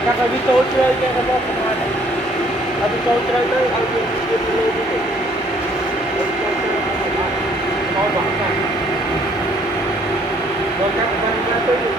Saka with cultural kaya ka mga pangalan. Sabi cultural tayo, ang yung logo ko. Cultural ka mga baka. Huwag ka pa rin natin yung